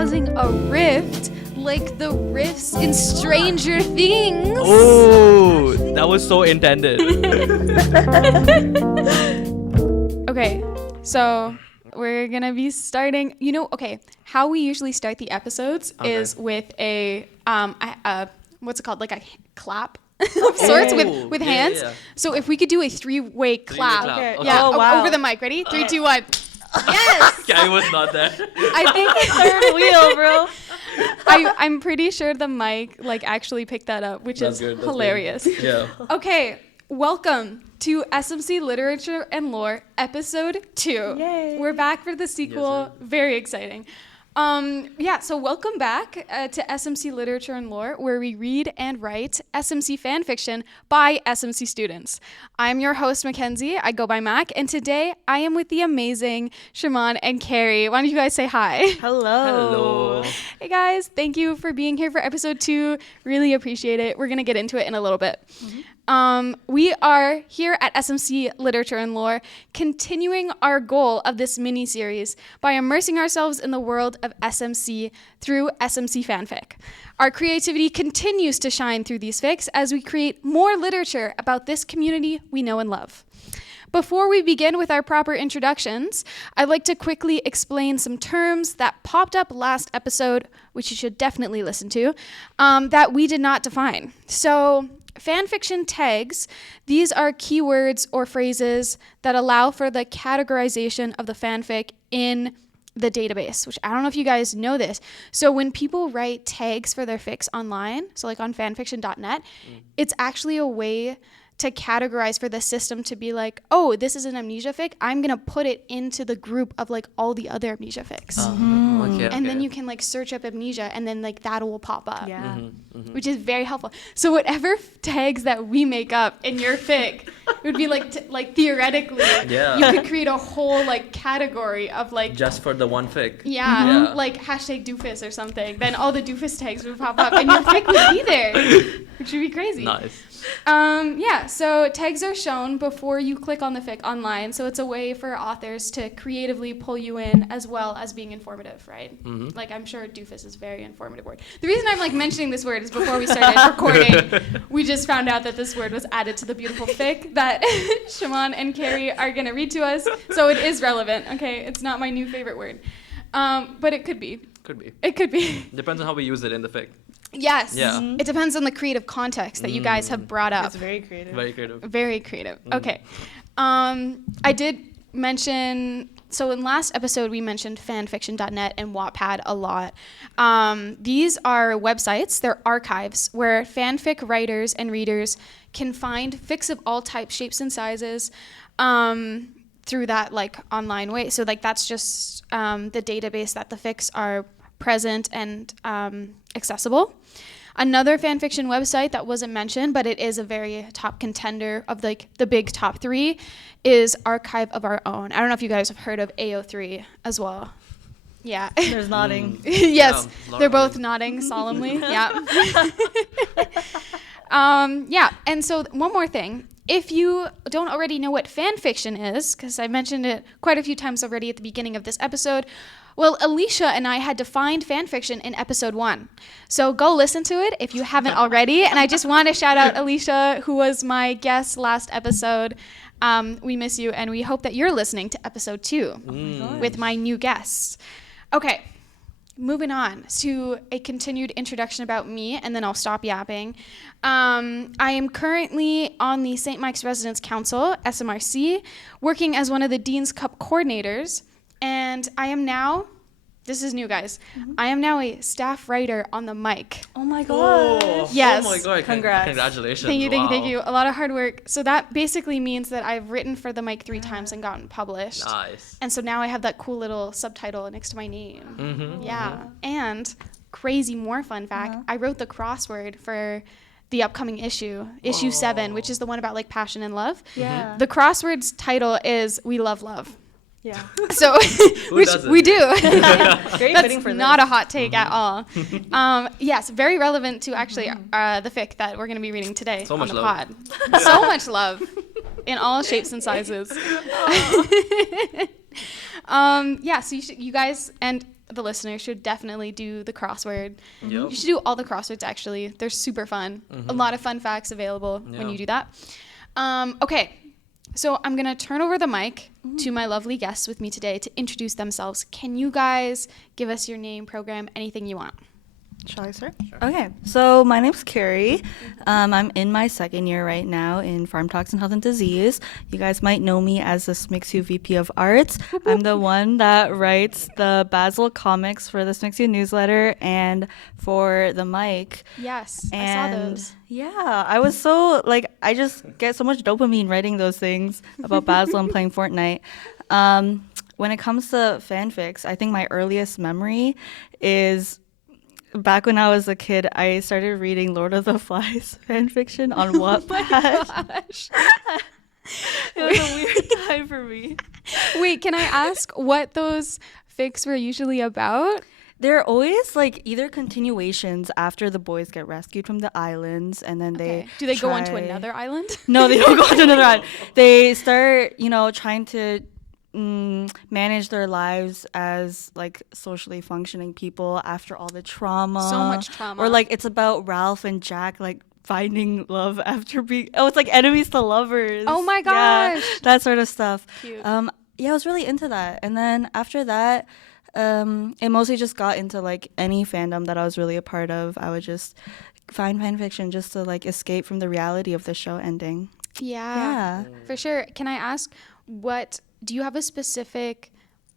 causing a rift like the rifts in Stranger Things. Oh, that was so intended. Okay, so we're gonna be starting. How we usually start the episodes is with a what's it called? Like a clap of sorts with hands. Yeah. So if we could do a three-way clap. Okay. Yeah, Oh, wow. over the mic. Ready? 3, 2, 1. Yes! I was not there. I think Third wheel, bro. I'm pretty sure the mic actually picked that up, which is hilarious. Yeah. Okay, welcome to SMC Literature and Lore, episode 2. Yay. We're back for the sequel. Yes, very exciting. So welcome back to SMC Literature and Lore, where we read and write SMC fan fiction by SMC students. I'm your host, Mackenzie. I go by Mack, and today I am with the amazing Shimon and Carrie. Why don't you guys say hi? Hello. Hey guys, thank you for being here for episode 2. Really appreciate it. We're going to get into it in a little bit. We are here at SMC Literature and Lore, continuing our goal of this mini-series by immersing ourselves in the world of SMC through SMC fanfic. Our creativity continues to shine through these fics as we create more literature about this community we know and love. Before we begin with our proper introductions, I'd like to quickly explain some terms that popped up last episode, which you should definitely listen to, that we did not define. So, fanfiction tags, these are keywords or phrases that allow for the categorization of the fanfic in the database, which I don't know if you guys know this. So when people write tags for their fics online, so like on fanfiction.net, it's actually a way to categorize for the system to be like, oh, this is an amnesia fic. I'm going to put it into the group of like all the other amnesia fics. And then you can like search up amnesia and then like that will pop up. Yeah. Which is very helpful. So whatever tags that we make up in your fic, it would be like theoretically, you could create a whole like category of like Just for the one fic. like hashtag doofus or something. Then all the doofus tags would pop up and your fic would be there, which would be crazy. Nice. So tags are shown before you click on the fic online. So it's a way for authors to creatively pull you in as well as being informative, right? Like I'm sure doofus is a very informative word. The reason I'm like mentioning this word is before we started recording, we just found out that this word was added to the beautiful fic that Shimon and Carrie are going to read to us. So it is relevant, okay? It's not my new favorite word. But it could be. It could be. Depends on how we use it in the fic. Yes. Yeah. It depends on the creative context that you guys have brought up. It's very creative. Very creative. Okay. I did mention, so in last episode we mentioned fanfiction.net and Wattpad a lot. These are websites, they're archives where fanfic writers and readers can find fics of all types, shapes, and sizes through that like online way. So like that's just the database that the fics are present and accessible. Another fanfiction website that wasn't mentioned, but it is a very top contender of like the big top 3, is Archive of Our Own. I don't know if you guys have heard of AO3 as well. Yeah. There's nodding. Yes, they're both nodding solemnly. Yeah. And so one more thing. If you don't already know what fanfiction is, because I mentioned it quite a few times already at the beginning of this episode, well, Alicia and I had defined fanfiction in episode 1. So go listen to it if you haven't already. And I just want to shout out Alicia, who was my guest last episode. We miss you, and we hope that you're listening to episode 2 with my new guests. Okay, moving on to a continued introduction about me, and then I'll stop yapping. I am currently on the St. Mike's Residence Council, SMRC, working as one of the Dean's Cup coordinators. And I am now, this is new, guys, I am now a staff writer on the mic. Oh my god. Yes. Oh my god. Congrats. Congratulations. Thank you. A lot of hard work. So that basically means that I've written for the mic 3 times and gotten published. Nice. And so now I have that cool little subtitle next to my name. And crazy more fun fact, I wrote the crossword for the upcoming issue 7, which is the one about like passion and love. Yeah. The crossword's title is We Love Love. Yeah. So, which we do. Very That's fitting for not this. a hot take at all. Yes, very relevant to actually the fic that we're going to be reading today So on much the love. pod. So much love in all shapes and sizes. So you guys, and the listeners should definitely do the crossword. Yep. You should do all the crosswords, actually. They're super fun. A lot of fun facts available when you do that. Okay, so I'm going to turn over the mic to my lovely guests with me today to introduce themselves. Can you guys give us your name, program, anything you want? Shall I start? Sure. Okay, so my name's Carrie. I'm in my second year right now in Farm Toxin Health and Disease. You guys might know me as the SMCSU VP of Arts. I'm the one that writes the Basil comics for the SMCSU newsletter and for the mic. Yes, I And saw those. yeah, I was so, like, I just get so much dopamine writing those things about Basil and playing Fortnite. When it comes to fanfics, I think my earliest memory is back when I was a kid, I started reading Lord of the Flies fanfiction on Wattpad. Gosh. It was a weird time for me. Wait, can I ask what those fics were usually about? They're always like either continuations after the boys get rescued from the islands, and then they Do they go onto try- another island? No, they don't go to another island. They start, trying to manage their lives as like socially functioning people after all the trauma. So much trauma. Or like it's about Ralph and Jack like finding love after being it's like enemies to lovers. Oh my Yeah, gosh. that sort of stuff. Cute. Yeah, I was really into that. And then after that, it mostly just got into like any fandom that I was really a part of. I would just find fan fiction just to like escape from the reality of the show ending. Yeah, for sure. Can I ask, do you have a specific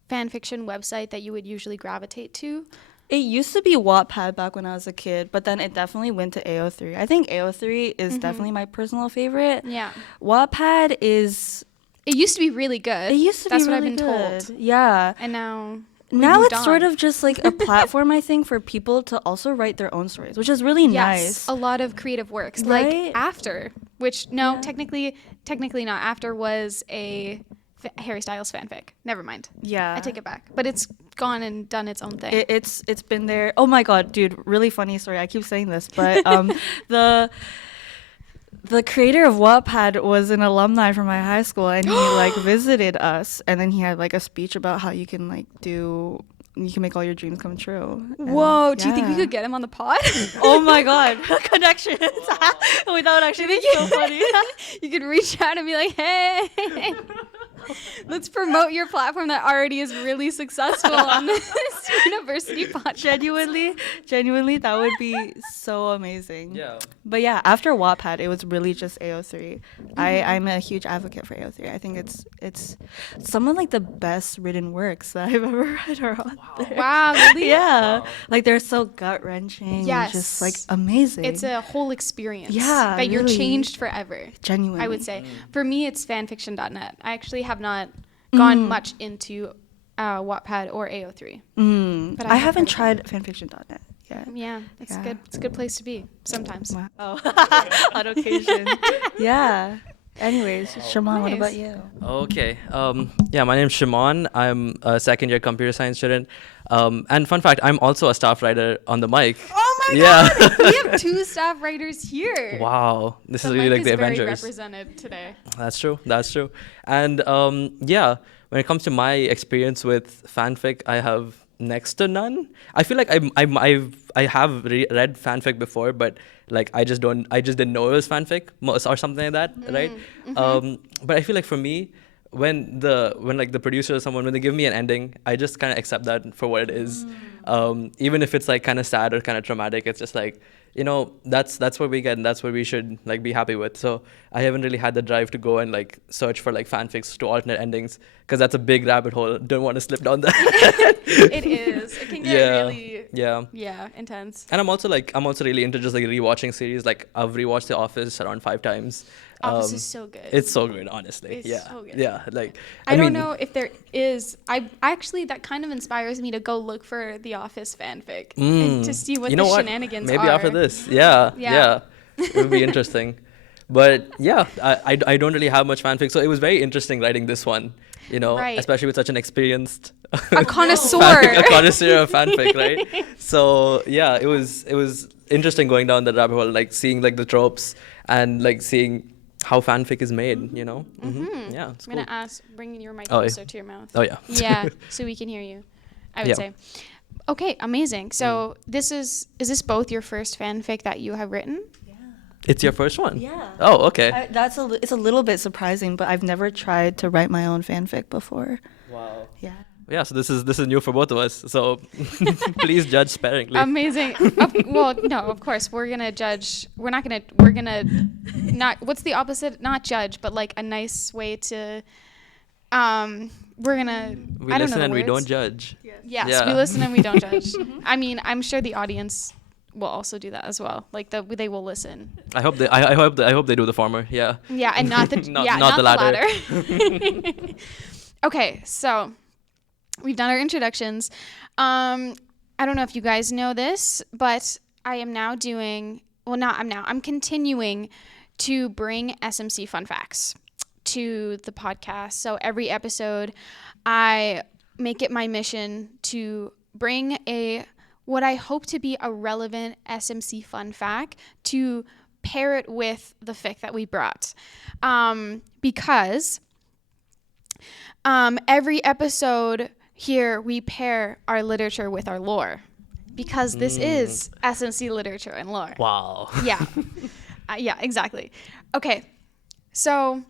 fan fiction website that you would usually gravitate to? It used to be Wattpad back when I was a kid, but then it definitely went to AO3. I think AO3 is definitely my personal favorite. Yeah. Wattpad is... It used to be really good. It used to That's be what really I've been good. told. Yeah. And now Now moved it's sort on. of just like a platform, I think, for people to also write their own stories, which is really nice. a lot of creative works. Right? Like After, which technically not. After was a Harry Styles fanfic. Never mind. Yeah. I take it back. But it's gone and done its own thing. It's been there. Oh my god, dude, really funny story. I keep saying this, but the creator of Wattpad was an alumni from my high school, and he like visited us, and then he had like a speech about how you can make all your dreams come true. And, Whoa, do you think we yeah. could get him on the pod? Oh my god, connections. Wait, that would actually be so funny. You could reach out and be like, hey, let's promote your platform that already is really successful on this university podcast. Genuinely, that would be so amazing. Yeah. But yeah, after Wattpad, it was really just AO3. I'm a huge advocate for AO3. I think it's some of like the best written works that I've ever read are on there. Wow, really? Yeah. Wow. Like they're so gut wrenching. Yes. Just like amazing. It's a whole experience. Yeah, That you're really. changed forever. genuinely. I would say. For me, it's fanfiction.net. I actually have not gone much into Wattpad or AO3. But I have haven't heard of tried fanfiction.net yet. Yeah, it's Yeah. good. It's a good place to be sometimes. Wow. Oh, on occasion. Yeah. Anyways, Shimon, what Nice. about you? Okay. Yeah, my name's Shimon. I'm a second year computer science student. And fun fact, I'm also a staff writer on the mic. Oh my Yeah. god! We have 2 staff writers here. Wow. This The is really mic like the is very Avengers. represented today. That's true. And yeah, when it comes to my experience with fanfic, I have next to none. I feel like I have read fanfic before, but like I just didn't know it was fanfic or something like that, right? But I feel like for me, when like the producer or someone, when they give me an ending, I just kind of accept that for what it is. Even if it's like kind of sad or kind of traumatic, it's just like, that's what we get, and that's what we should like be happy with. So I haven't really had the drive to go and like search for like fanfics to alternate endings, because that's a big rabbit hole. Don't want to slip down that. It is. It can get really intense. And I'm also really into just like rewatching series. Like I've rewatched The Office around 5 times. Office is so good. It's so good, honestly. It's so good. Yeah. Like I don't know if there is. I actually, that kind of inspires me to go look for the Office fanfic and to see what you know the what? shenanigans Maybe are. after this. Yeah. Yeah. It would be interesting. But yeah, I don't really have much fanfic, so it was very interesting writing this one. Right. Especially with such an experienced A connoisseur. a connoisseur of fanfic, right? So yeah, it was interesting going down that rabbit hole, like seeing like the tropes and like seeing how fanfic is made, Yeah, it's I'm cool. gonna bring your mic Oh, closer to your mouth. Oh yeah. Yeah, so we can hear you. I would Yeah. say. Okay, amazing. So is this both your first fanfic that you have written? It's your first one? Yeah. Oh, okay. It's a little bit surprising, but I've never tried to write my own fanfic before. Wow. Yeah. Yeah, so this is new for both of us. So please judge sparingly. Amazing. Well, no, of course we're gonna judge. We're gonna not. What's the opposite? Not judge, but like a nice way to. We're gonna. We I don't listen know the and we words. don't judge. Yes, Yeah. we listen and we don't judge. I mean, I'm sure the audience will also do that as well. Like they will listen. I hope they do the former. Yeah. Yeah, and not the Not the latter. Okay, so we've done our introductions. I don't know if you guys know this, but I am now I'm continuing to bring SMC fun facts to the podcast. So every episode, I make it my mission to bring what I hope to be a relevant SMC fun fact to pair it with the fic that we brought. Because every episode here we pair our literature with our lore. Because this is SMC literature and lore. Wow. Yeah. Yeah, exactly. Okay, so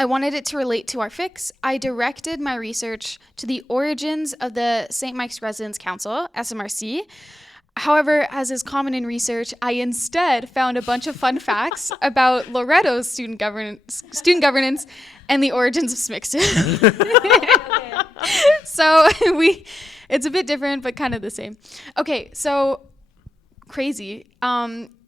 I wanted it to relate to our fics. I directed my research to the origins of the St. Mike's Residence Council, SMRC. However, as is common in research, I instead found a bunch of fun facts about Loretto's student governance and the origins of SMCSU. So it's a bit different, but kind of the same. Okay, so crazy.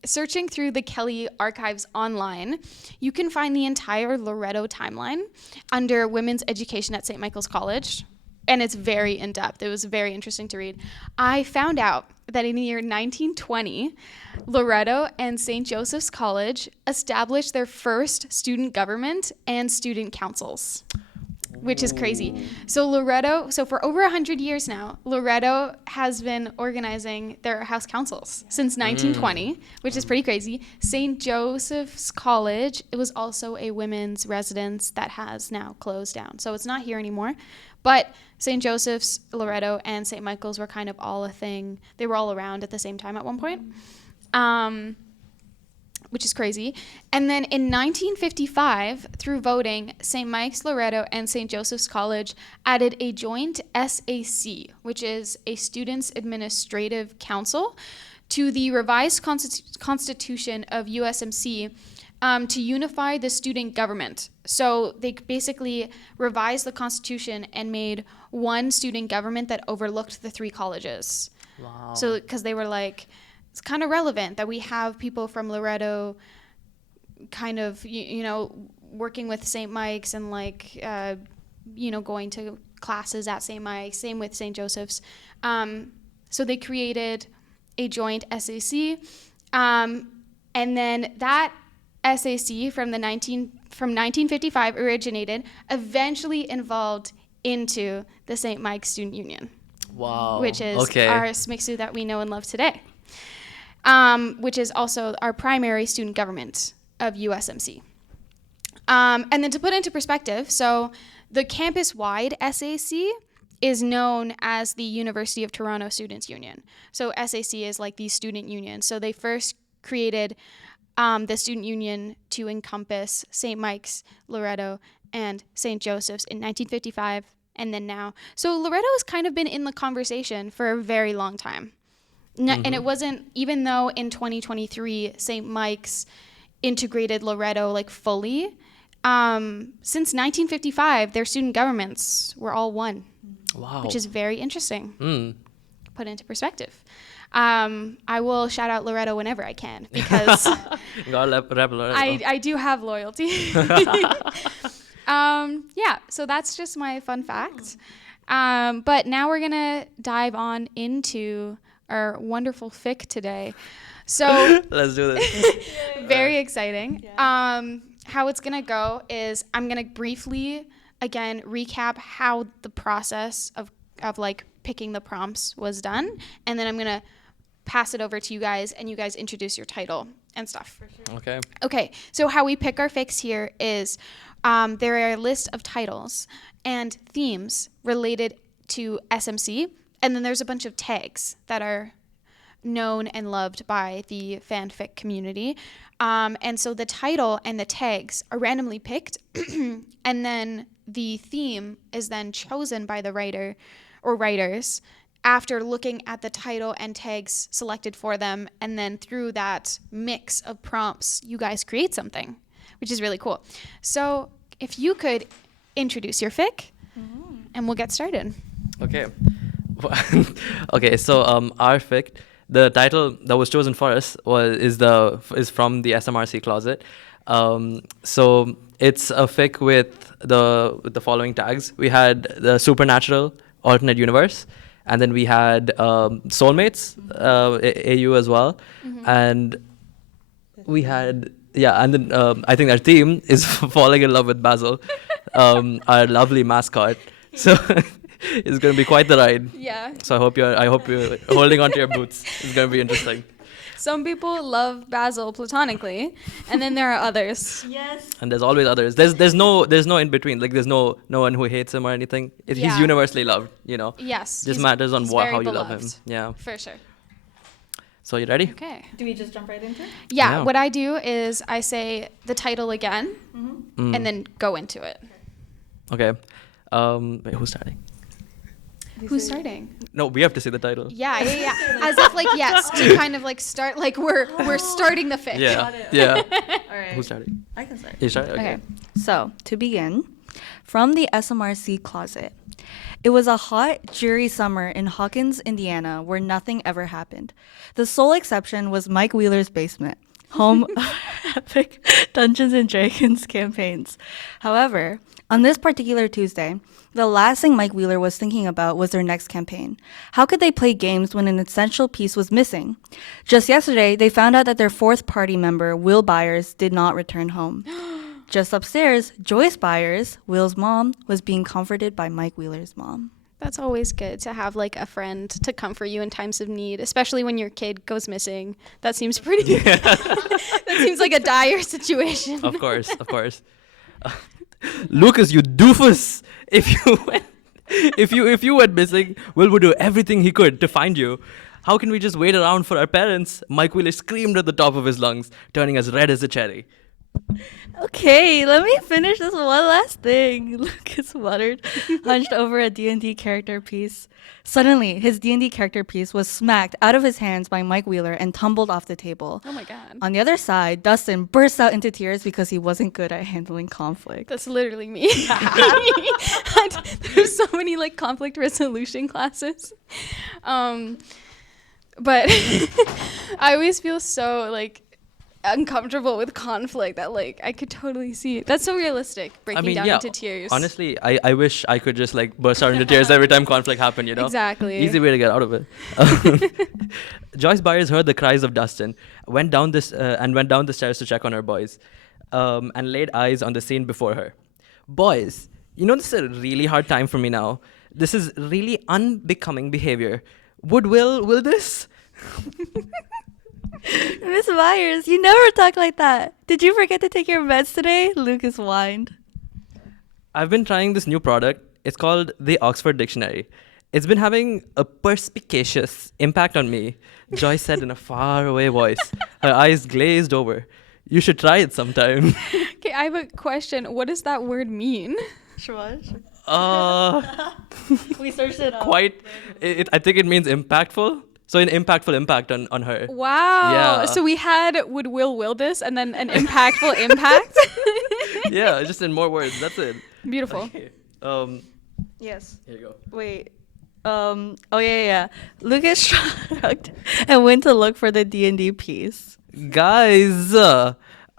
Searching through the Kelly archives online, you can find the entire Loretto timeline under women's education at St. Michael's College, and it's very in-depth. It was very interesting to read. I found out that in the year 1920, Loretto and St. Joseph's College established their first student government and student councils, which is crazy. So for over 100 years now, Loretto has been organizing their house councils since 1920, which is pretty crazy. St. Joseph's College, it was also a women's residence that has now closed down. So it's not here anymore. But St. Joseph's, Loretto, and St. Michael's were kind of all a thing. They were all around at the same time at one point. Which is crazy. And then in 1955, through voting, St. Mike's, Loretto, and St. Joseph's College added a joint SAC, which is a Students' Administrative Council, to the revised constitution of USMC to unify the student government. So they basically revised the constitution and made one student government that overlooked the three colleges. Wow. So because they were like, it's kind of relevant that we have people from Loretto kind of, working with St. Mike's and going to classes at St. Mike's, same with St. Joseph's. So they created a joint SAC. And then that SAC from 1955 originated, eventually evolved into the St. Mike's Student Union. Wow. Which is okay. our SMCSU that we know and love today. Which is also our primary student government of USMC. And then to put into perspective, so the campus-wide SAC is known as the University of Toronto Students' Union. So SAC is like the student union. So they first created the student union to encompass St. Mike's, Loretto, and St. Joseph's in 1955, and then now. So Loretto has kind of been in the conversation for a very long time. And it wasn't, even though in 2023, St. Mike's integrated Loretto fully, since 1955, their student governments were all one. Wow. Which is very interesting. Put into perspective. I will shout out Loretto whenever I can because I do have loyalty. So that's just my fun fact. But now we're going to dive on into our wonderful fic today. So let's do this. Very exciting. Yeah. How it's going to go is I'm going to briefly, again, recap how the process of picking the prompts was done. And then I'm going to pass it over to you guys, and you guys introduce your title and stuff. For sure. Okay. So how we pick our fics here is there are a list of titles and themes related to SMC, and then there's a bunch of tags that are known and loved by the fanfic community. And so the title and the tags are randomly picked, and then the theme is then chosen by the writer or writers after looking at the title and tags selected for them, and then through that mix of prompts, you guys create something, which is really cool. So if you could introduce your fic, and we'll get started. Okay. Okay, so our fic, the title that was chosen for us is from the SMRC closet. So it's a fic with the following tags. We had the supernatural alternate universe, and then we had soulmates, AU as well, and we had and then I think our theme is falling in love with Basil, our lovely mascot. So it's going to be quite the ride. Yeah. So I hope you're holding onto your boots. It's going to be interesting. Some people love Basil platonically, and then there are others. Yes. And there's always others. There's no in between. Like there's no one who hates him or anything. He's universally loved. Yes. Just matters on very how you beloved. love him. Yeah. For sure. So you ready? Okay. Do we just jump right into it? Yeah. What I do is I say the title again, Mm. and then go into it. Okay. Wait, who's starting? Who's starting? No, we have to say the title. Yeah. As if to kind of start we're starting the fic. Yeah. Yeah. All right. Who's starting? I can start. You start? Okay. So, to begin, from the SMRC closet. It was a hot, dreary summer in Hawkins, Indiana, where nothing ever happened. The sole exception was Mike Wheeler's basement, home of epic Dungeons and Dragons campaigns. However, on this particular Tuesday, the last thing Mike Wheeler was thinking about was their next campaign. How could they play games when an essential piece was missing? Just yesterday, they found out that their fourth party member, Will Byers, did not return home. Just upstairs, Joyce Byers, Will's mom, was being comforted by Mike Wheeler's mom. That's always good to have a friend to comfort you in times of need, especially when your kid goes missing. That seems pretty. That seems like a dire situation. Of course. Lucas, you doofus! If you went missing, Will would do everything he could to find you. How can we just wait around for our parents? Mike Wheeler screamed at the top of his lungs, turning as red as a cherry. Okay, let me finish this one last thing. Lucas muttered, hunched over a D&D character piece. Suddenly, his D&D character piece was smacked out of his hands by Mike Wheeler and tumbled off the table. Oh my god. On the other side, Dustin burst out into tears because he wasn't good at handling conflict. That's literally me. There's so many conflict resolution classes. But I always feel so uncomfortable with conflict that I could totally see it. That's so realistic, breaking down into tears. Honestly, I wish I could just burst out into tears every time conflict happened, Exactly. Easy way to get out of it. Joyce Byers heard the cries of Dustin, went down the stairs to check on her boys, and laid eyes on the scene before her. Boys, this is a really hard time for me now. This is really unbecoming behavior. Will this? Miss Myers, you never talk like that. Did you forget to take your meds today? Lucas whined. I've been trying this new product. It's called the Oxford Dictionary. It's been having a perspicacious impact on me, Joyce said in a faraway voice, her eyes glazed over. You should try it sometime. Okay, I have a question. What does that word mean? Shwaj? We searched it up. I think it means impactful. So an impactful impact on her. Wow. Yeah. So we had would will this and then an impactful impact. Yeah, just in more words. That's it. Beautiful. Okay. Yes. Here you go. Wait. Oh yeah. Lucas shrugged and went to look for the D&D piece. Guys,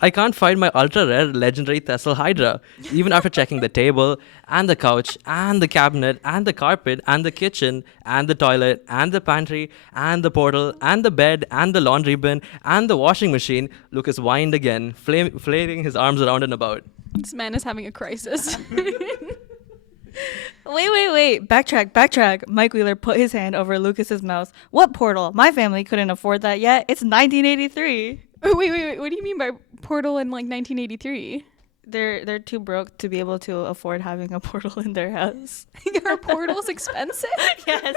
I can't find my ultra rare legendary Thessal Hydra. Even after checking the table, and the couch, and the cabinet, and the carpet, and the kitchen, and the toilet, and the pantry, and the portal, and the bed, and the laundry bin, and the washing machine, Lucas whined again, flailing his arms around and about. This man is having a crisis. Wait. Backtrack. Mike Wheeler put his hand over Lucas's mouth. What portal? My family couldn't afford that yet. It's 1983. Wait. What do you mean by portal in 1983? they're too broke to be able to afford having a portal in their house. Are portals expensive? Yes.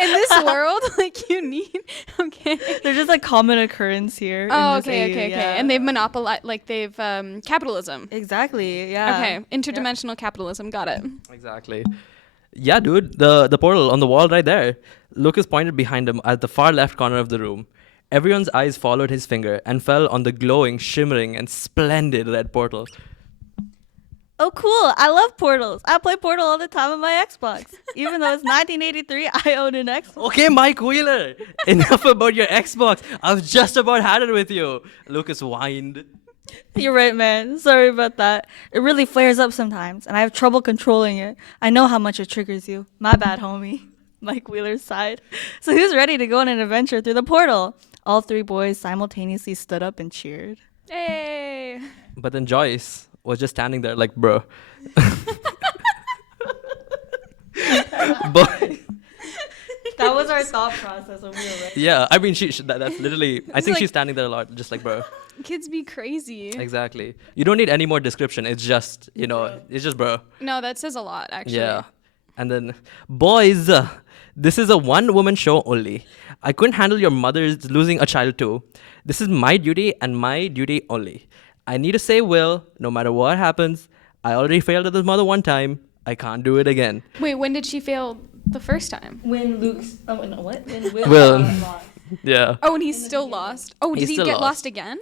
In this world, like you need. Okay. They're just a common occurrence here. Oh, in this okay, AU, okay, yeah. okay. And they've monopolized, like they've capitalism. Exactly. Yeah. Okay, interdimensional capitalism. Got it. Exactly. Yeah, dude, the portal on the wall right there. Lucas pointed behind him at the far left corner of the room. Everyone's eyes followed his finger and fell on the glowing, shimmering, and splendid red portal. Oh, cool. I love portals. I play Portal all the time on my Xbox. Even though it's 1983, I own an Xbox. Okay, Mike Wheeler, enough about your Xbox. I've just about had it with you. Lucas whined. You're right, man. Sorry about that. It really flares up sometimes, and I have trouble controlling it. I know how much it triggers you. My bad, homie. Mike Wheeler sighed. So who's ready to go on an adventure through the portal? All three boys simultaneously stood up and cheered. Hey. But then Joyce was just standing there like, bro. Boy. That was our thought process when we were ready. Yeah, I mean, that's literally, I think like- she's standing there a lot, just like, bro. Kids be crazy. Exactly. You don't need any more description. It's just, it's just, bro. No, that says a lot, actually. Yeah. And then, boys, this is a one-woman show only. I couldn't handle your mother's losing a child too. This is my duty and my duty only. I need to say will, no matter what happens. I already failed at this mother one time. I can't do it again. Wait, when did she fail the first time? When Luke's... Oh, no, what? When Will. lost. Yeah. Oh, and he's still lost. Oh, did He's he still get lost. lost again?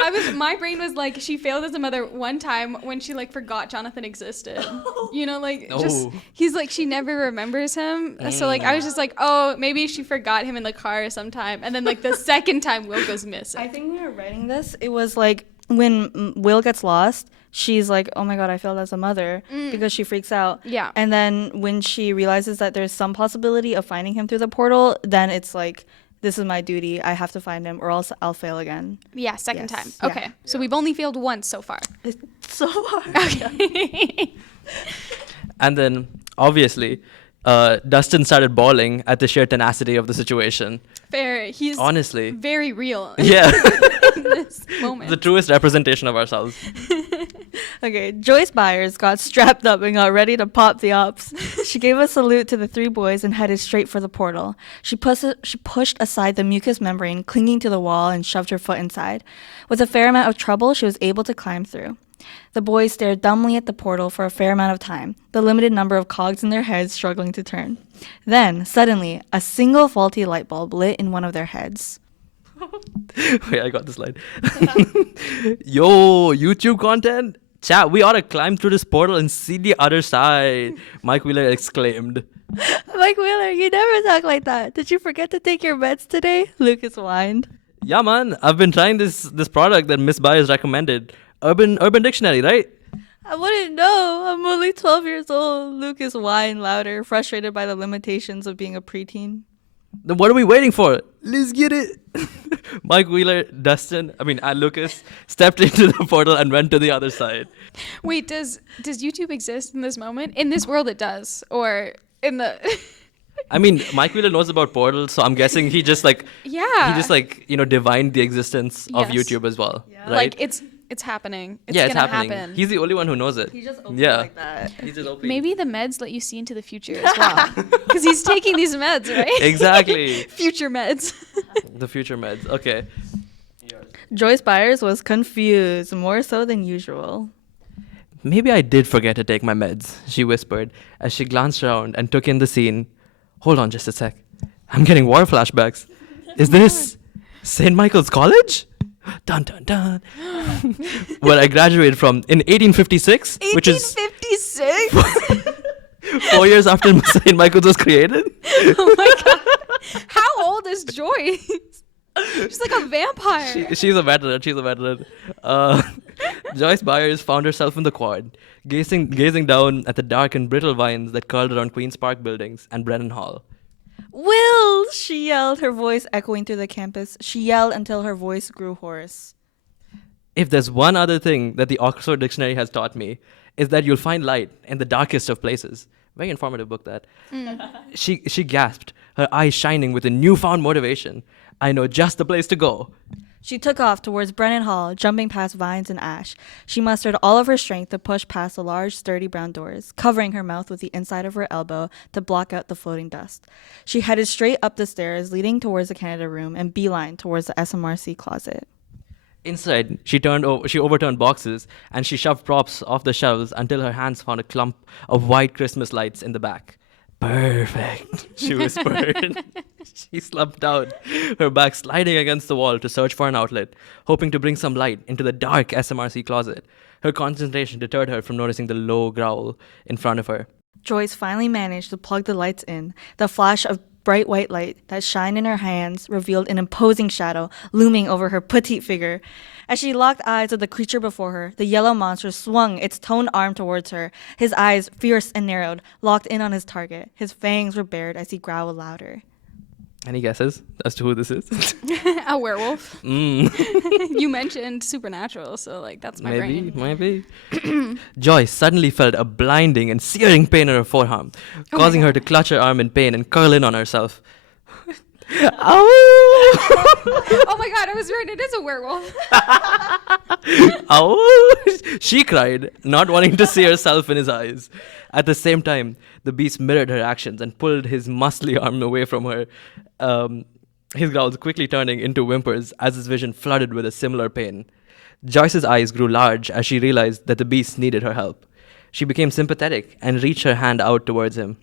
I thought my brain was like she failed as a mother one time when she like forgot Jonathan existed. You know, like just Oh. he's like she never remembers him. So like I was just like, oh, maybe she forgot him in the car sometime. And then like the second time Will goes missing. I think when we were writing this, it was like when Will gets lost, she's like, oh my God, I failed as a mother because she freaks out. Yeah. And then when she realizes that there's some possibility of finding him through the portal, then it's like, this is my duty. I have to find him or else I'll fail again. Yeah, second Yes. time. Yeah. Okay. So we've only failed once so far. It's so hard. Okay. And then, obviously, Dustin started bawling at the sheer tenacity of the situation. Fair. He's Honestly. very real Yeah. in this moment. The truest representation of ourselves. Okay, Joyce Byers got strapped up and got ready to pop the ops. She gave a salute to the three boys and headed straight for the portal. She pushed aside the mucous membrane clinging to the wall and shoved her foot inside. With a fair amount of trouble, she was able to climb through. The boys stared dumbly at the portal for a fair amount of time, the limited number of cogs in their heads struggling to turn. Then, suddenly, a single faulty light bulb lit in one of their heads. Wait, I got the slide. Yo, YouTube content? Chat, we ought to climb through this portal and see the other side, Mike Wheeler exclaimed. Mike Wheeler, you never talk like that. Did you forget to take your meds today? Lucas whined. Yeah, man, I've been trying this product that Miss Byers recommended. Urban Dictionary, right? I wouldn't know. I'm only 12 years old. Lucas whined louder, frustrated by the limitations of being a preteen. Then what are we waiting for? Let's get it. Mike Wheeler, Lucas stepped into the portal and went to the other side. Wait, does YouTube exist in this moment? In this world, it does, or in the? I mean, Mike Wheeler knows about portals, so I'm guessing he just Yeah. divined the existence of Yes. YouTube as well, Yeah. right? Like it's happening. It's it's gonna happening. happen. He's the only one who knows it. He just opened Yeah. like that. He's just opening. Maybe the meds let you see into the future as well, because he's taking these meds, right? Exactly. Future meds. The future meds. Okay. Joyce Byers was confused, more so than usual. Maybe I did forget to take my meds, she whispered as she glanced around and took in the scene. Hold on just a sec. I'm getting war flashbacks. Is this St. Michael's College? Dun dun dun. Where I graduated from in 1856, which is 1856. 4 years after St. Michael's was created. Oh my god! How old is Joyce? She's like a vampire. She's a veteran. Joyce Byers found herself in the quad, gazing down at the dark and brittle vines that curled around Queen's Park buildings and Brennan Hall. Will, she yelled, her voice echoing through the campus. She yelled until her voice grew hoarse. If there's one other thing that the Oxford Dictionary has taught me, is that you'll find light in the darkest of places. Very informative book, that. She gasped, her eyes shining with a newfound motivation. I know just the place to go. She took off towards Brennan Hall, jumping past vines and ash. She mustered all of her strength to push past the large, sturdy brown doors, covering her mouth with the inside of her elbow to block out the floating dust. She headed straight up the stairs leading towards the Canada room and beeline towards the SMRC closet. Inside, she overturned boxes and she shoved props off the shelves until her hands found a clump of white Christmas lights in the back. Perfect, she whispered. She slumped down, her back sliding against the wall to search for an outlet, hoping to bring some light into the dark SMRC closet. Her concentration deterred her from noticing the low growl in front of her. Joyce finally managed to plug the lights in. The flash of bright white light that shined in her hands revealed an imposing shadow looming over her petite figure. As she locked eyes with the creature before her, the yellow monster swung its toned arm towards her. His eyes, fierce and narrowed, locked in on his target. His fangs were bared as he growled louder. Any guesses as to who this is? A werewolf. You mentioned supernatural, so like that's my brain. Maybe. Joyce suddenly felt a blinding and searing pain in her forearm, causing her to clutch her arm in pain and curl in on herself. Ow! Oh my god, I was right. It is a werewolf. Ow! She cried, not wanting to see herself in his eyes. At the same time, the beast mirrored her actions and pulled his muscly arm away from her. His growls quickly turning into whimpers as his vision flooded with a similar pain. Joyce's eyes grew large as she realized that the beast needed her help. She became sympathetic and reached her hand out towards him.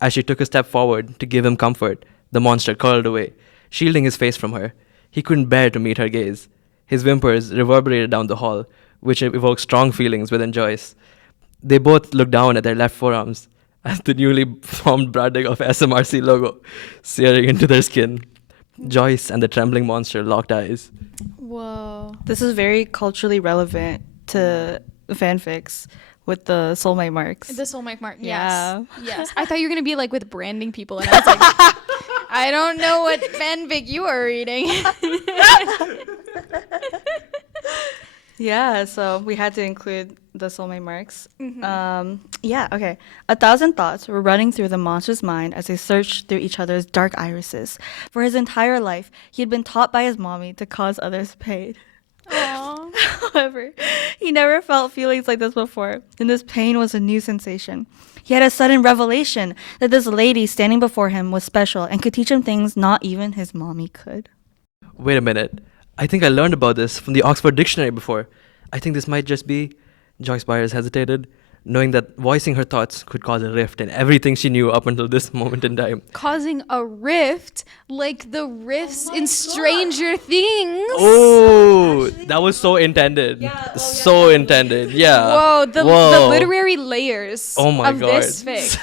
As she took a step forward to give him comfort, the monster curled away, shielding his face from her. He couldn't bear to meet her gaze. His whimpers reverberated down the hall, which evoked strong feelings within Joyce. They both looked down at their left forearms as the newly formed branding of SMRC logo searing into their skin. Joyce and the trembling monster locked eyes. Whoa. This is very culturally relevant to fanfics with the soulmate marks. The soulmate mark. Yeah. Yes. Yes. I thought you were going to be like with branding people. And I was like, I don't know what fanfic you are reading. Yeah, so we had to include the soulmate marks. Okay. 1,000 thoughts were running through the monster's mind as they searched through each other's dark irises. For his entire life, he had been taught by his mommy to cause others pain. Aww. However, he never felt feelings like this before, and this pain was a new sensation. He had a sudden revelation that this lady standing before him was special and could teach him things not even his mommy could. Wait a minute. I think I learned about this from the Oxford Dictionary before. I think this might just be... Joyce Byers hesitated, knowing that voicing her thoughts could cause a rift in everything she knew up until this moment in time. Causing a rift like the rifts in Stranger Things. Oh, that was so intended. So intended. Yeah. Whoa, the literary layers of God. this fic.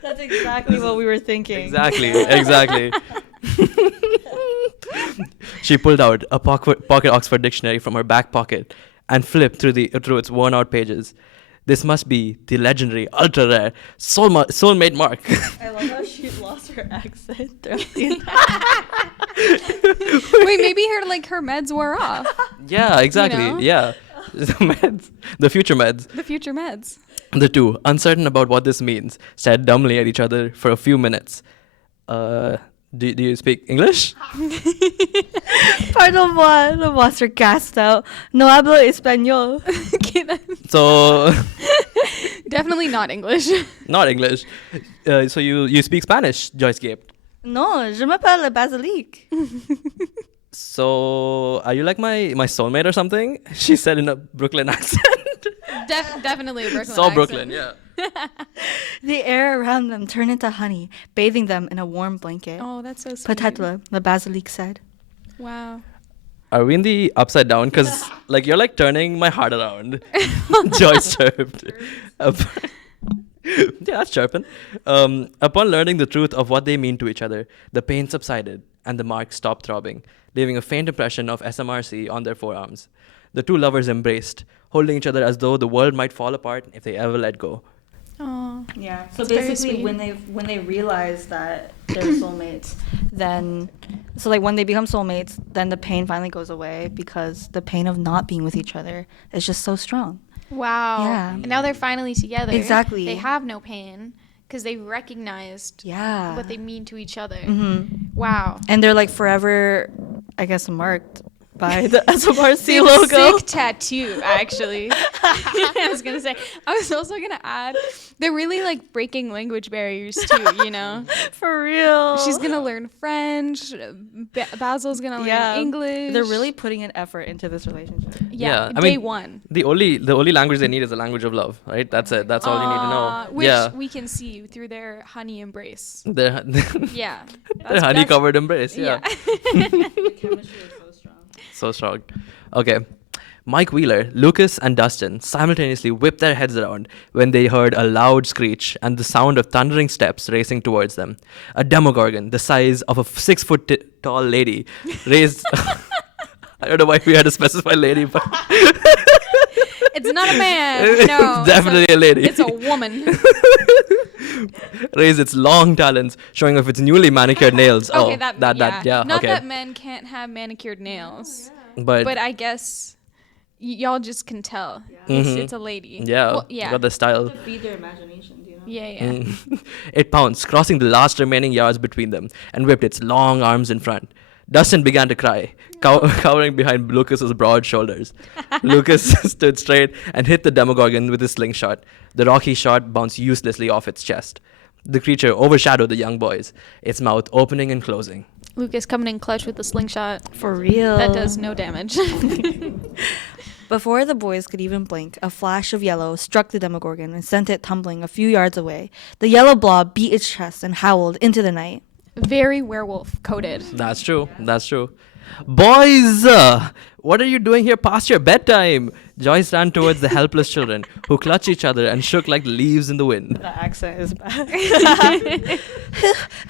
That's exactly what we were thinking. Exactly. She pulled out a pocket Oxford Dictionary from her back pocket and flipped through its worn-out pages. This must be the legendary, ultra-rare soulmate mark. I love how she lost her accent throughout the Wait, maybe her meds wore off. Yeah, exactly. You know? Yeah. The future meds. The future meds. The two, uncertain about what this means, stared dumbly at each other for a few minutes. Do you speak English? Pardon moi, the monster gasped out. No hablo español. Okay, So... definitely not English. Not English. So you speak Spanish, Joyce gaped. No, je m'appelle Basilique. So are you like my soulmate or something? She said in a Brooklyn accent. Definitely a Brooklyn So accent. Brooklyn, yeah. The air around them turned into honey, bathing them in a warm blanket. Oh, that's so sweet. Peut-être, the Basilique said. Wow. Are we in the upside down? Because you're turning my heart around. Joyce chirped. Yeah, that's chirping. Upon learning the truth of what they mean to each other, the pain subsided and the mark stopped throbbing, leaving a faint impression of SMRC on their forearms. The two lovers embraced, holding each other as though the world might fall apart if they ever let go. Oh. Yeah. So It's very basically, sweet. when they realize that they're soulmates, then when they become soulmates, then the pain finally goes away because the pain of not being with each other is just so strong. Wow. Yeah. And now they're finally together. Exactly. They have no pain because they recognized Yeah. what they mean to each other. Mm-hmm. Wow. And they're like forever, I guess, marked by the SMRC They have a logo. sick tattoo, actually. I was gonna say. I was also gonna add, they're really like breaking language barriers too. You know, For real. she's gonna learn French. Basil's gonna learn English. They're really putting an effort into this relationship. yeah. I Day mean, one. The only language they need is the language of love, right? That's it. That's all you need to know. Which we can see through their honey embrace. Their Yeah. their honey covered embrace. Yeah. The chemistry is so strong. So strong. Okay. Mike Wheeler, Lucas, and Dustin simultaneously whipped their heads around when they heard a loud screech and the sound of thundering steps racing towards them. A demogorgon, the size of a 6-foot tall lady, raised. I don't know why we had to specify lady, but It's not a man. No. it's definitely a lady. It's a woman. Raised its long talons, showing off its newly manicured nails. Okay, oh, that yeah. Not Okay. that men can't have manicured nails, But but I guess y'all just can tell. It's a lady. yeah, Well, yeah. got the style. Feed their imaginations, you know? Yeah. It pounced, crossing the last remaining yards between them, and whipped its long arms in front. Dustin began to cry, cowering behind Lucas's broad shoulders. Lucas stood straight and hit the demogorgon with his slingshot. The rocky shot bounced uselessly off its chest. The creature overshadowed the young boys, its mouth opening and closing. Lucas coming in clutch with the slingshot. For real. That does no damage. Before the boys could even blink, a flash of yellow struck the demogorgon and sent it tumbling a few yards away. The yellow blob beat its chest and howled into the night. Very werewolf coded. That's true. That's true. Boys, what are you doing here past your bedtime? Joyce ran towards the helpless children, who clutched each other and shook like leaves in the wind. The accent is bad.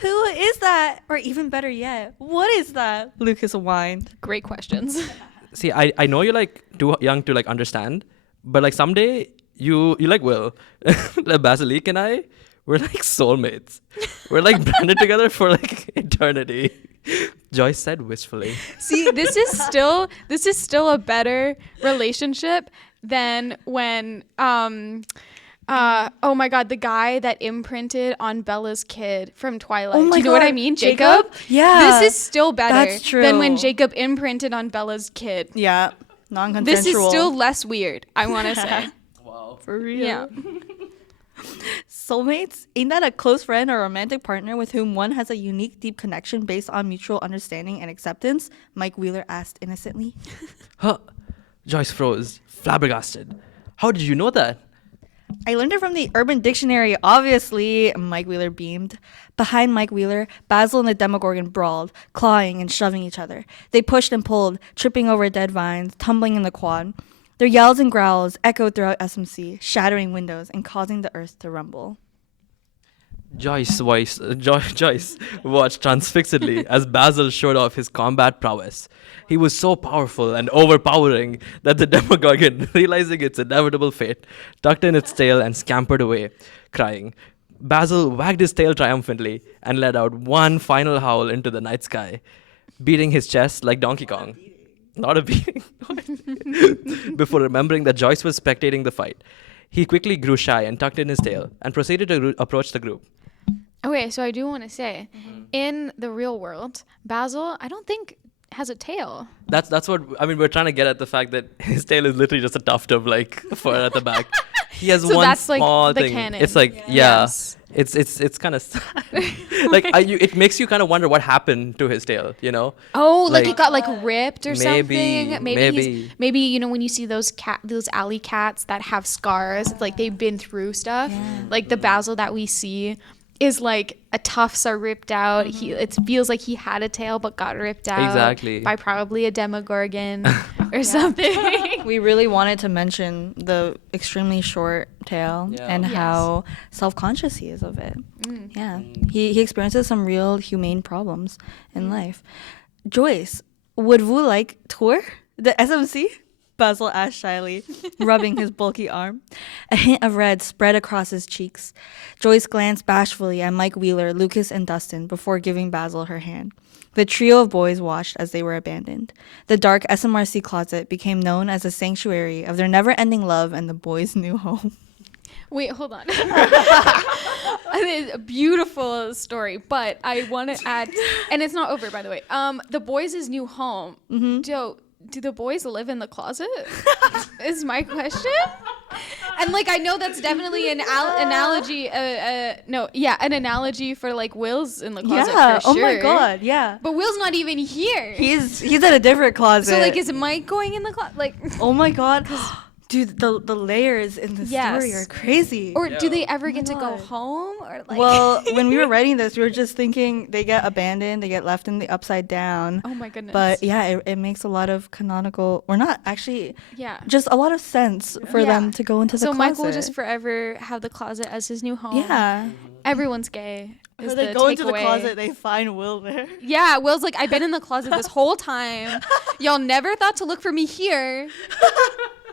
Who is that? Or even better yet, what is that? Lucas whined. Great questions. See, I know you're like too young to like understand, but like someday you like will. Basilique and I, we're like soulmates. We're like branded together for like eternity. Joyce said wistfully. See, this is still a better relationship than when oh my god, the guy that imprinted on Bella's kid from Twilight. Oh my Do you know what God, I mean? Jacob? Jacob? Yeah. This is still better That's than when true. Jacob imprinted on Bella's kid. Yeah, non-consensual. This is still less weird, I want to say. Wow. for real. Yeah. Soulmates? Ain't that a close friend or romantic partner with whom one has a unique, deep connection based on mutual understanding and acceptance? Mike Wheeler asked innocently. Huh? Joyce froze, flabbergasted. How did you know that? I learned it from the Urban Dictionary, obviously, Mike Wheeler beamed. Behind Mike Wheeler, Basil and the Demogorgon brawled, clawing and shoving each other. They pushed and pulled, tripping over dead vines, tumbling in the quad. Their yells and growls echoed throughout SMC, shattering windows and causing the earth to rumble. Joyce watched transfixedly as Basil showed off his combat prowess. He was so powerful and overpowering that the Demogorgon, realizing its inevitable fate, tucked in its tail and scampered away, crying. Basil wagged his tail triumphantly and let out one final howl into the night sky, beating his chest like Donkey Kong. Not a beating. Before remembering that Joyce was spectating the fight, he quickly grew shy and tucked in his tail and proceeded to approach the group. Okay, so I do want to say, in the real world, Basil, I don't think has a tail. That's what I mean. We're trying to get at the fact that his tail is literally just a tuft of like fur at the back. He has So one that's, like, small the thing. canon. It's like yeah, Yes. it's kind of sad. Like it makes you kind of wonder what happened to his tail. You know? Oh, like it Like, got like ripped or maybe, something. maybe. Maybe you know when you see those alley cats that have scars, it's like they've been through stuff. Like the Basil that we see is like a tufts are ripped out. It feels like he had a tail but got ripped out Exactly. by probably a Demogorgon or something. We really wanted to mention the extremely short tail Yeah. and Yes. how self-conscious he is of it. Yeah. He experiences some real humane problems in life. Joyce, would vous like tour the SMC? Basil asked shyly, rubbing his bulky arm. A hint of red spread across his cheeks. Joyce glanced bashfully at Mike Wheeler, Lucas, and Dustin before giving Basil her hand. The trio of boys watched as they were abandoned. The dark SMRC closet became known as a sanctuary of their never-ending love and the boys' new home. Wait, hold on. It's a beautiful story, but I want to add, and it's not over, by the way. The boys' new home. Do the boys live in the closet? Is my question. And like, I know that's definitely an analogy. An analogy for like Will's in the closet. Yeah. For sure. Oh my God. Yeah. But Will's not even here. He's at a different closet. So like, is Mike going in the closet? Like, oh my God. Dude, the layers in the story are crazy. Or do they ever Oh get to my go God. home? Or like, Well, when we were writing this, we were just thinking they get abandoned, they get left in the upside down. oh my goodness. But yeah, it makes a lot of canonical, or not actually, yeah. just a lot of sense for them to go into the So closet. Mike will just forever have the closet as his new home. yeah. Everyone's gay. Is Or they the go into the takeaway. closet, they find Will there. Yeah, Will's like, I've been in the closet this whole time. Y'all never thought to look for me here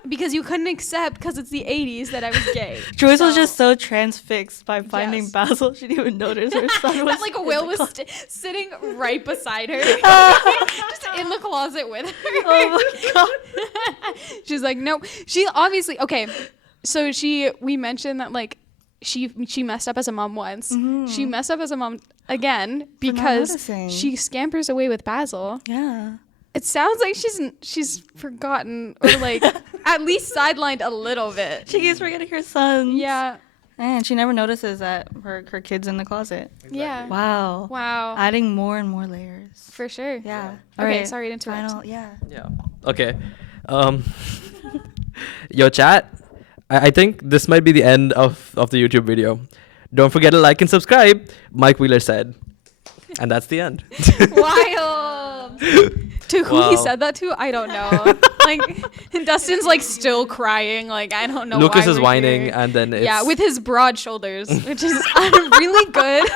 because you couldn't accept because it's the 80s that I was gay. Joyce was just so transfixed by finding Yes. Basil, she didn't even notice her son was Like in Will the was closet. sitting right beside her, just in the closet with her. Oh my God. She's like, nope. She obviously okay. So we mentioned that like she messed up as a mom once. She messed up as a mom again because noticing. she scampers away with Basil. Yeah. It sounds like she's forgotten or like at least sidelined a little bit. She keeps forgetting her son. Yeah. And she never notices that her kid's in the closet. Yeah. Wow. Wow. Adding more and more layers. For sure. Yeah. Okay, sorry to interrupt. Final, yeah. Yeah. Okay. Yo, chat. I think this might be the end of the YouTube video. Don't forget to like and subscribe, Mike Wheeler said. And that's the end. Wild. To who he Wow. said that to, I don't know. Like, and Dustin's like still crying. Like, I don't know. Lucas why is we're whining, here. and then it's... Yeah, with his broad shoulders, which is really good,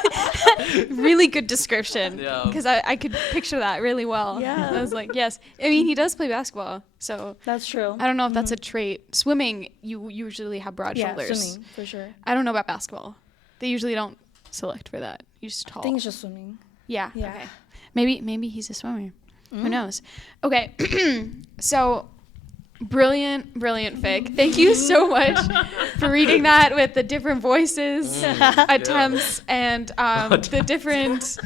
really good description. Yeah. Because I could picture that really well. Yeah. I was like, yes. I mean, he does play basketball, so That's true. I don't know if that's a trait. Swimming, you usually have broad shoulders. Swimming, for sure. I don't know about basketball. They usually don't select for that. You just tall. I think it's just swimming. Yeah. Yeah. Okay. Maybe he's a swimmer. Who knows? Okay. So brilliant fic. Thank you so much for reading that with the different voices, attempts, and the different.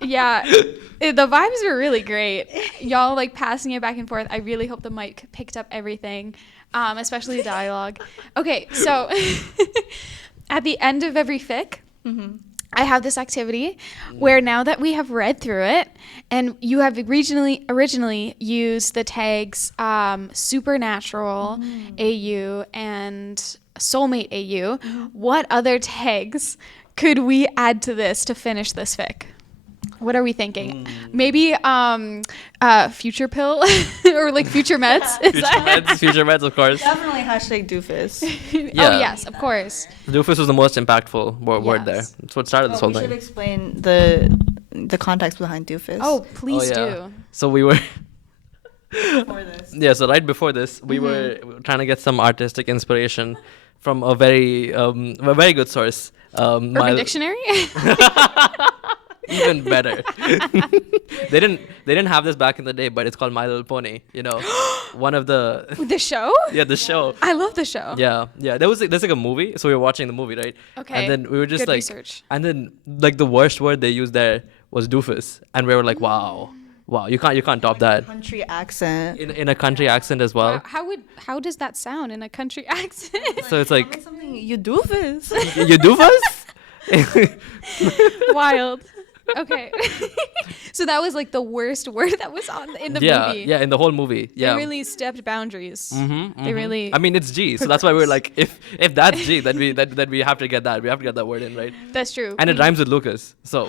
Yeah, the vibes were really great. Y'all like passing it back and forth. I really hope the mic picked up everything, especially the dialogue. Okay, so at the end of every fic. I have this activity where now that we have read through it and you have originally used the tags supernatural AU and soulmate AU, what other tags could we add to this to finish this fic? What are we thinking? Maybe future pill or like future meds? Future meds, of course. Definitely hashtag doofus. Yeah. Oh yes, of course. Doofus was the most impactful word there. Yes. That's what started this whole We should thing. explain the context behind doofus. Oh, please Oh, yeah. do. So we were... for this. Yeah, so right before this, we were trying to get some artistic inspiration from a very good source. Urban Dictionary? Even better. They didn't have this back in the day, but it's called My Little Pony. You know, one of the The show? the show. I love the show. Yeah. There's like a movie, so we were watching the movie, right? Okay. And then we were just Good like, research. and then like the worst word they used there was doofus, and we were like, wow, you can't top that Country accent. in a country accent as well. How does that sound in a country accent? So it's like, Something you doofus. you doofus. Wild. Okay. So that was like the worst word that was in the movie. Yeah, in the whole movie. Yeah. They really stepped boundaries. They really. I mean, it's G, so that's why we're like, if that's G, then we have to get that. We have to get that word in, right? That's true. And it rhymes with Lucas. So,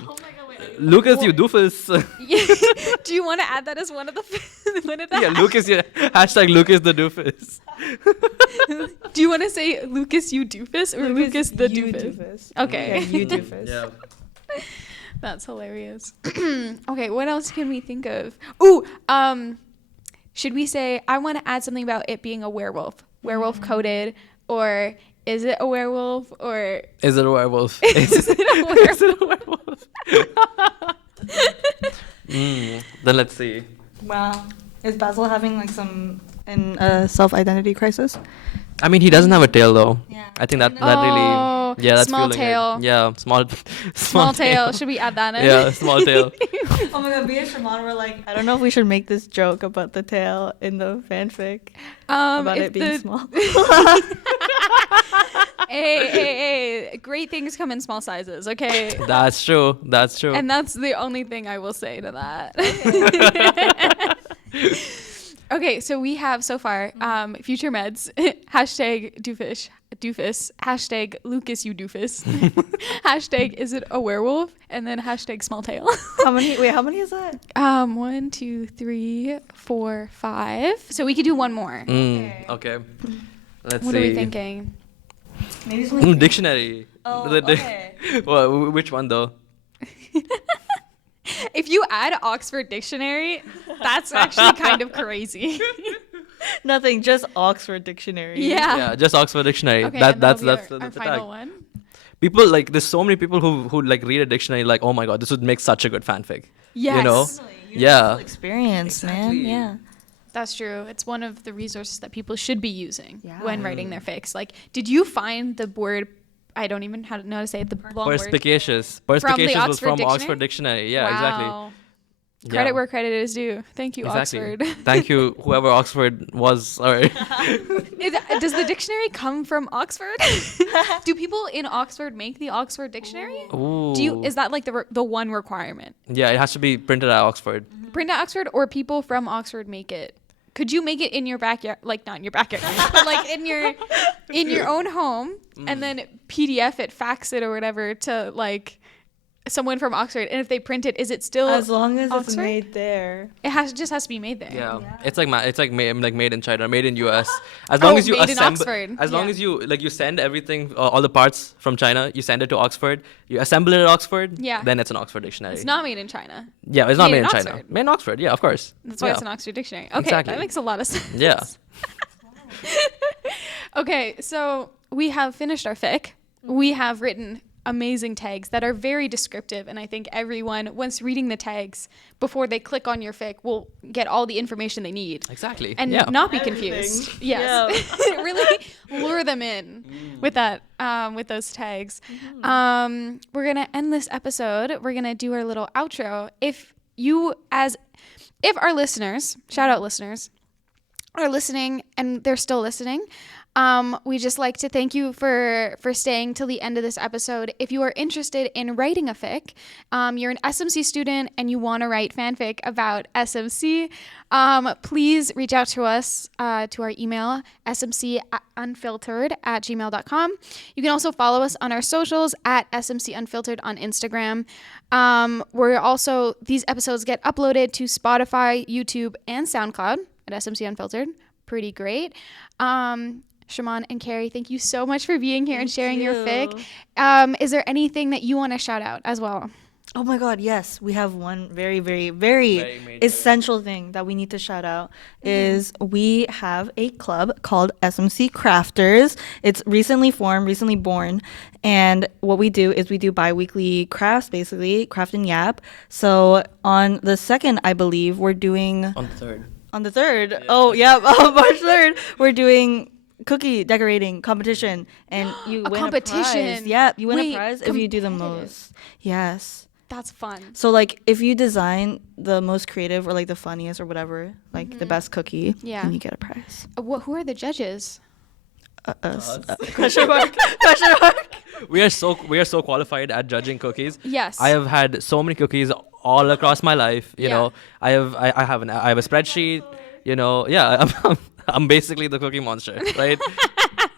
Lucas, you doofus. Do you want to add that as one of the? Yeah, Lucas. Yeah, hashtag Lucas the doofus. Do you want to say Lucas you doofus or Lucas the doofus? Okay. Yeah, you doofus. Yeah. That's hilarious. Okay, what else can we think of? Ooh, should we say I want to add something about it being a werewolf coded, or is it a werewolf, or Is it a werewolf? is it a werewolf? Is it a werewolf? Then let's see. Wow. Is Basil having like some self-identity crisis? I mean, he doesn't have a tail though. Yeah. I think that Oh, really, yeah, that's small fueling it. tail. Yeah, Small tail. Should we add that in? Yeah, small tail. Oh my god, me and Shimon were like, I don't know if we should make this joke about the tail in the fanfic. About if it being small. hey, great things come in small sizes, okay? That's true. That's true. And that's the only thing I will say to that. Okay, so we have so far future meds, hashtag doofus, hashtag Lucas you doofus, hashtag is it a werewolf, and then hashtag small tail. How many is that? 1, 2, 3, 4, 5. So we could do one more. Okay. Let's What see. are we thinking? Maybe something. Dictionary. Oh, The di- okay. Well, which one though? If you add Oxford Dictionary, that's actually kind of crazy. Nothing, just Oxford Dictionary. Yeah. Yeah, just Oxford Dictionary. Okay, that's and that'll that's be the our tag. final one. People like there's so many people who like read a dictionary like, oh my god, this would make such a good fanfic. Yes. You know? Universal Yeah. experience, Exactly. man. Yeah. That's true. It's one of the resources that people should be using Yeah. when writing their fics. Like, did you find the word? I don't even know how to say it. The long word. Perspicacious. From the Perspicacious was Oxford from Dictionary? Oxford Dictionary. Yeah, exactly. Wow. Yeah. Credit where credit is due. Thank you, Exactly. Oxford. Thank you, whoever Oxford was. Or Does the dictionary come from Oxford? Do people in Oxford make the Oxford Dictionary? Ooh. Is that like the one requirement? Yeah, it has to be printed at Oxford. Print at Oxford, or people from Oxford make it? Could you make it in your backyard? Like, not in your backyard, but like in your own home, and then PDF it, fax it, or whatever to like someone from Oxford? And if they print it, is it still As long as it's Oxford? made there. It just has to be made there. Yeah. It's like made in China, made in US. As long as you made in assemble, Oxford. as long Yeah. as you send everything, all the parts from China, you send it to Oxford, you assemble it at Oxford, Yeah. then it's an Oxford Dictionary. It's not made in China. Yeah, it's not made made in in China. Oxford. Made in Oxford, yeah, of course. That's why Yeah. it's an Oxford Dictionary. Okay, Exactly. that makes a lot of sense. Yeah. Okay, so we have finished our fic. We have written amazing tags that are very descriptive, and I think everyone, once reading the tags before they click on your fic, will get all the information they need Exactly. and yeah. not be Everything. confused. Yes, really lure them in with that, with those tags. We're gonna end this episode. We're gonna do our little outro. If our listeners, shout out listeners, are listening and they're still listening, we just like to thank you for staying till the end of this episode. If you are interested in writing a fic, you're an SMC student and you want to write fanfic about SMC, please reach out to us to our email, smcunfiltered@gmail.com. You can also follow us on our socials at smcunfiltered on Instagram. These episodes get uploaded to Spotify, YouTube, and SoundCloud at SMC Unfiltered. Pretty great. Shimon and Carrie, thank you so much for being here and sharing your fic. Is there anything that you want to shout out as well? Oh my god, yes. We have one very, very, very major. essential thing that we need to shout out is we have a club called SMC Crafters. It's recently formed, recently born. And what we do is we do bi-weekly crafts, basically, craft and yap. So on the 2nd, I believe, we're doing... On the 3rd. On the 3rd? Yeah. Oh, yeah, on March 3rd, we're doing cookie decorating competition. And you A win competition? a prize. Yeah, you win Wait, a prize if you do the competitive. most. Yes. That's fun. So, like, if you design the most creative or, like, the funniest or whatever, like, the best cookie, Yeah. then you get a prize. Who are the judges? Us. Question mark. Question mark. We are so qualified at judging cookies. Yes. I have had so many cookies all across my life. You Yeah. know, I have a spreadsheet. You know, yeah, I'm basically the cookie monster, right?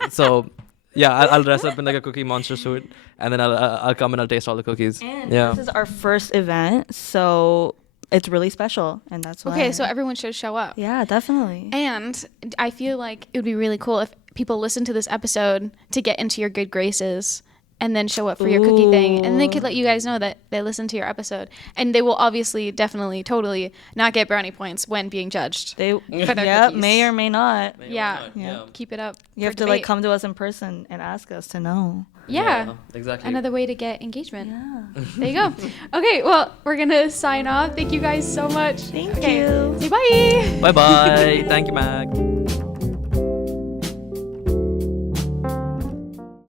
So, yeah, I'll dress up in like a cookie monster suit, and then I'll come and I'll taste all the cookies. And yeah. this is our first event, so it's really special, and that's why. Okay, so everyone should show up. Yeah, definitely. And I feel like it would be really cool if people listen to this episode to get into your good graces and then show up for your cookie thing. And they could let you guys know that they listened to your episode. And they will obviously, definitely, totally not get brownie points when being judged. They, For their yeah, cookies. may or may not. Yeah. Yeah. Keep it up. You for have to like debate. come to us in person and ask us to know. Yeah. Exactly. Another way to get engagement. Yeah. There you go. Okay, well, we're going to sign off. Thank you guys so much. Thank you. Say bye. Bye bye. Thank you, Mack.